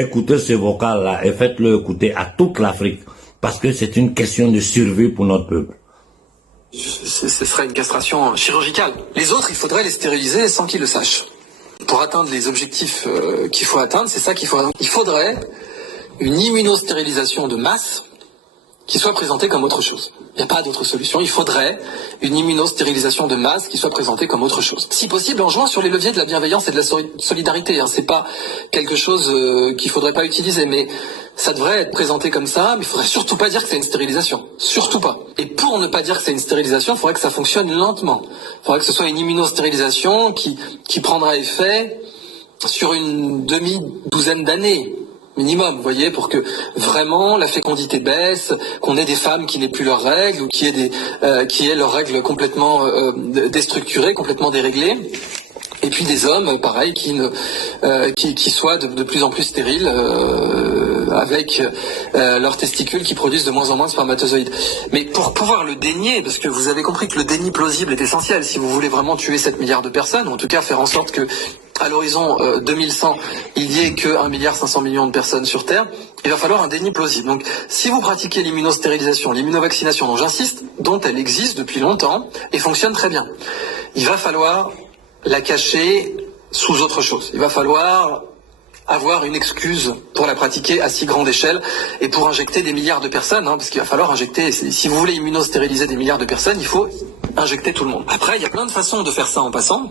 écoutez ce vocal-là et faites-le écouter à toute l'Afrique, parce que c'est une question de survie pour notre peuple. Ce serait une castration chirurgicale. Les autres, il faudrait les stériliser sans qu'ils le sachent. Pour atteindre les objectifs qu'il faut atteindre, c'est ça qu'il faut atteindre. Il faudrait une immunostérilisation de masse qui soit présentée comme autre chose. Il n'y a pas d'autre solution. Il faudrait une immunostérilisation de masse qui soit présentée comme autre chose. Si possible, en jouant sur les leviers de la bienveillance et de la solidarité. C'est pas quelque chose qu'il faudrait pas utiliser, mais ça devrait être présenté comme ça. Mais il faudrait surtout pas dire que c'est une stérilisation. Surtout pas. Et pour ne pas dire que c'est une stérilisation, il faudrait que ça fonctionne lentement. Il faudrait que ce soit une immunostérilisation qui prendra effet sur une demi-douzaine d'années. Minimum, vous voyez, pour que vraiment la fécondité baisse, qu'on ait des femmes qui n'aient plus leurs règles ou qui aient leurs règles complètement déstructurées, complètement déréglées. Et puis des hommes, pareil, qui soient de plus en plus stériles avec leurs testicules qui produisent de moins en moins de spermatozoïdes. Mais pour pouvoir le dénier, parce que vous avez compris que le déni plausible est essentiel, si vous voulez vraiment tuer 7 milliards de personnes, ou en tout cas faire en sorte que à l'horizon 2100, il y ait que 1,5 milliard de personnes sur Terre, il va falloir un déni plausible. Donc, si vous pratiquez l'immunostérilisation, l'immunovaccination, dont j'insiste, dont elle existe depuis longtemps et fonctionne très bien, il va falloir la cacher sous autre chose. Il va falloir avoir une excuse pour la pratiquer à si grande échelle et pour injecter des milliards de personnes, parce qu'il va falloir injecter, si vous voulez immunostériliser des milliards de personnes, il faut injecter tout le monde. Après, il y a plein de façons de faire ça en passant.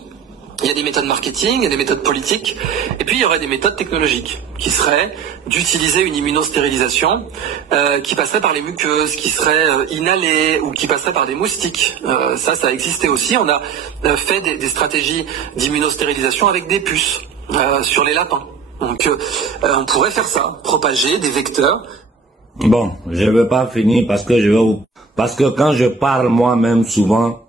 Il y a des méthodes marketing, il y a des méthodes politiques, et puis il y aurait des méthodes technologiques, qui seraient d'utiliser une immunostérilisation qui passerait par les muqueuses, qui serait inhalée, ou qui passerait par des moustiques. Ça a existé aussi. On a fait des stratégies d'immunostérilisation avec des puces sur les lapins. Donc on pourrait faire ça, propager des vecteurs. Bon, je ne vais pas finir parce que quand je parle moi-même souvent,